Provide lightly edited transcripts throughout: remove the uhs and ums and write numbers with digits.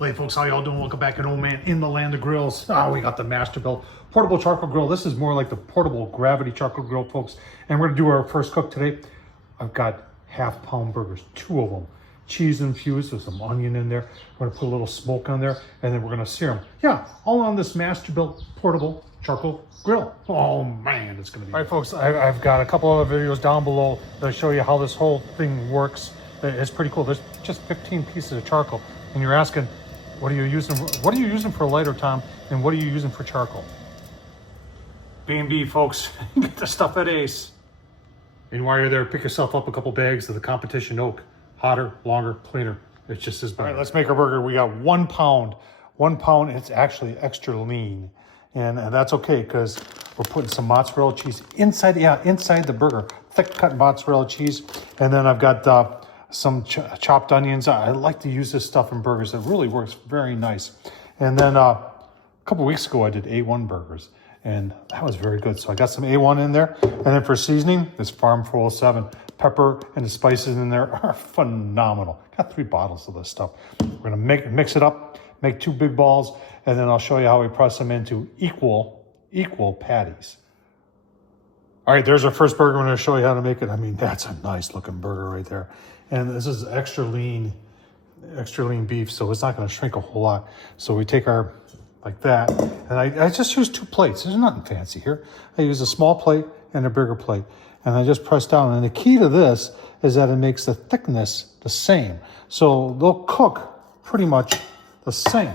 Hey folks, how y'all doing? Welcome back at Old Man in the Land of Grills. We got the Masterbuilt portable charcoal grill. This is more like the portable gravity charcoal grill, folks. And we're gonna do our first cook today. I've got half-pound burgers, 2 of them, cheese infused with some onion in there. We're gonna put a little smoke on there, and then we're gonna sear them. Yeah, all on this Masterbuilt portable charcoal grill. Oh man, it's gonna be. All right, folks, I've got a couple other videos down below that show you how this whole thing works. It's pretty cool. There's just 15 pieces of charcoal, and you're asking, what are you using for a lighter, Tom? And what are you using for charcoal? B&B, folks. Get the stuff at Ace. And while you're there, pick yourself up a couple bags of the competition oak. Hotter, longer, cleaner. It's just as bad. All right, let's make our burger. We got 1 pound. 1 pound, it's actually extra lean. And that's okay, because we're putting some mozzarella cheese inside the burger. Thick cut mozzarella cheese. And then I've got some chopped onions. I like to use this stuff in burgers. It really works very nice. And then a couple weeks ago, I did A1 burgers, and that was very good. So I got some A1 in there. And then for seasoning, this Farm 407 pepper and the spices in there are phenomenal. Got 3 bottles of this stuff. We're gonna mix it up, make 2 big balls, and then I'll show you how we press them into equal patties. All right, there's our first burger. I'm gonna show you how to make it. I mean, that's a nice looking burger right there. And this is extra lean beef, so it's not gonna shrink a whole lot. So we take our, like that, and I just use 2 plates. There's nothing fancy here. I use a small plate and a bigger plate, and I just press down. And the key to this is that it makes the thickness the same. So they'll cook pretty much the same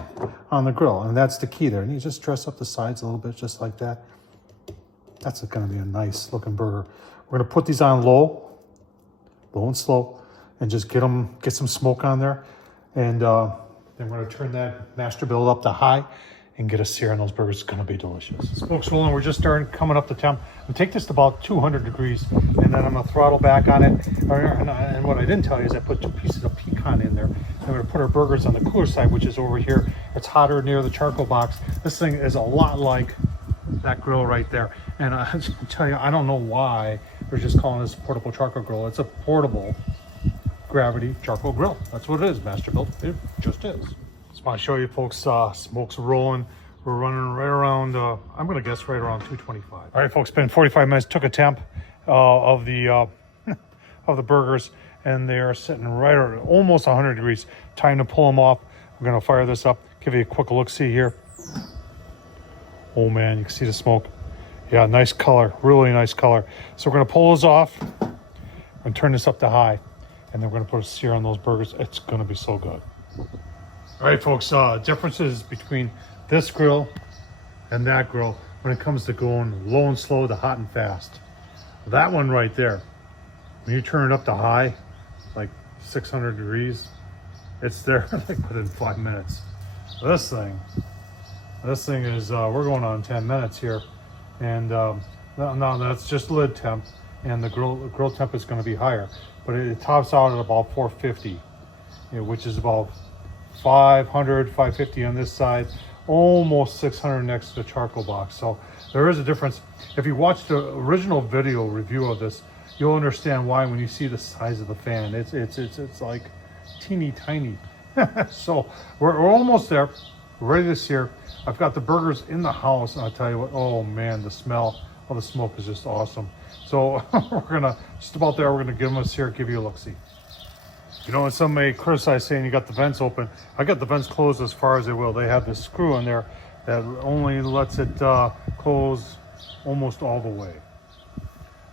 on the grill, and that's the key there. And you just dress up the sides a little bit, just like that. That's gonna be a nice looking burger. We're gonna put these on low and slow, and just get some smoke on there. And then we're gonna turn that Masterbuilt up to high and get a sear on those burgers. It's gonna be delicious. Smoke's rolling, we're just starting coming up the temp. We take this to about 200 degrees, and then I'm gonna throttle back on it. And what I didn't tell you is I put 2 pieces of pecan in there. And we're gonna put our burgers on the cooler side, which is over here. It's hotter near the charcoal box. This thing is a lot like that grill right there. And I tell you, I don't know why we're just calling this a portable charcoal grill. It's a portable gravity charcoal grill. That's what it is, Masterbuilt. It just is. Just want to show you folks, smoke's rolling. We're running right around, I'm gonna guess right around 225. All right, folks, been 45 minutes. Took a temp of the burgers, and they are sitting right at almost 100 degrees. Time to pull them off. We're gonna fire this up, give you a quick look-see here. Oh man, you can see the smoke. Yeah, nice color, really nice color. So we're gonna pull those off and turn this up to high. And then we're gonna put a sear on those burgers. It's gonna be so good. All right, folks, differences between this grill and that grill when it comes to going low and slow to hot and fast. That one right there, when you turn it up to high, like 600 degrees, it's there like within 5 minutes. This thing is, we're going on 10 minutes here. And no, that's just lid temp, and the grill temp is gonna be higher. But it tops out at about 450, which is about 500, 550 on this side, almost 600 next to the charcoal box. So there is a difference. If you watch the original video review of this, you'll understand why when you see the size of the fan. It's like teeny tiny. So we're almost there. We're ready to sear. I've got the burgers in the house, and I'll tell you what, oh man, the smell of the smoke is just awesome. So we're gonna, just about there, we're gonna give them a sear, give you a look-see. You know, and some may criticize saying you got the vents open. I got the vents closed as far as they will. They have this screw in there that only lets it close almost all the way.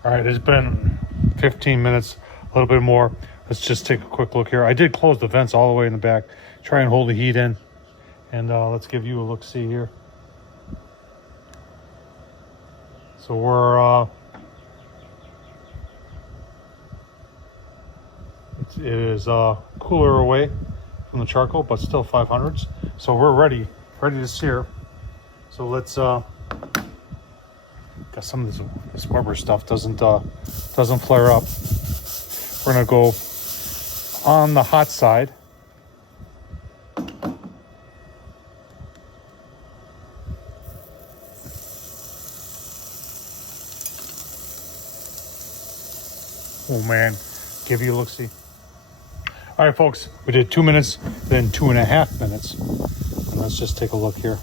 All right, it's been 15 minutes, a little bit more. Let's just take a quick look here. I did close the vents all the way in the back, try and hold the heat in. And let's give you a look-see here. So we're, it is cooler away from the charcoal, but still 500s. So we're ready to sear. So let's, got some of this rubber stuff doesn't flare up. We're gonna go on the hot side. Oh man, give you a look-see. All right, folks, we did 2 minutes, then 2.5 minutes. And let's just take a look here.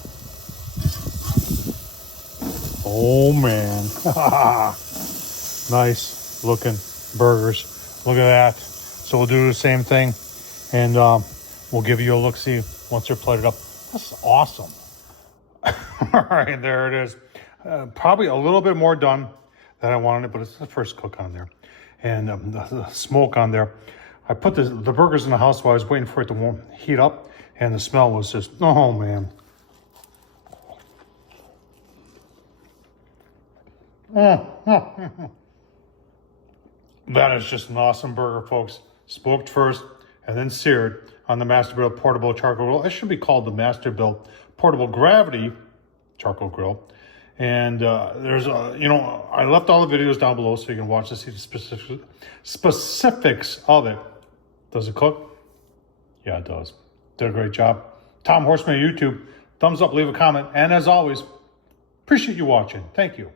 Oh man, nice looking burgers. Look at that. So we'll do the same thing, and we'll give you a look-see once they're plated up. That's awesome. All right, there it is. Probably a little bit more done than I wanted, but it's the first cook on there. And the smoke on there. I put the burgers in the house while I was waiting for it to heat up, and the smell was just, oh man. That is just an awesome burger, folks. Smoked first and then seared on the Masterbuilt portable charcoal grill. It should be called the Masterbuilt portable gravity charcoal grill. And there's I left all the videos down below so you can watch to see the specifics of it. Does it cook? Yeah, it does. Did a great job. Tom Horsman, YouTube. Thumbs up, leave a comment. And as always, appreciate you watching. Thank you.